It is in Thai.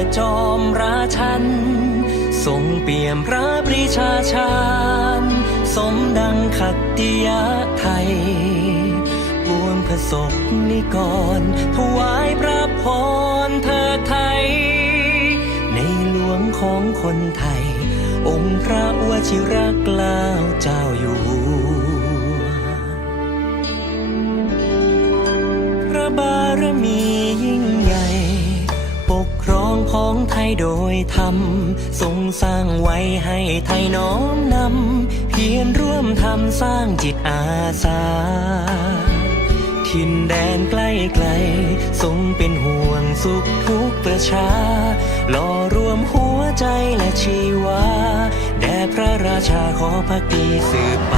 และจอมราชัน ทรงเปี่ยมพระปรีชาชาญสมดังขัตติยะไทยปวงพระศกนิกร ถวายพระพรเธอไทย ในหลวงของคนไทย องค์พระวชิรเกล้าเจ้าอยู่หัวพระบารมียิ่งใหญ่ ปกครอง ของไทยโดยธรรมทรงสร้างไว้ให้ไทยน้อมนำ เพียรร่วมทำสร้างจิตอาสาถิ่นแดนใกล้ไกล ทรงเป็นห่วงสุขทุกประชาหล่อรวมหัวใจและชีวา แด่พระราชาขอพักดีสืบไป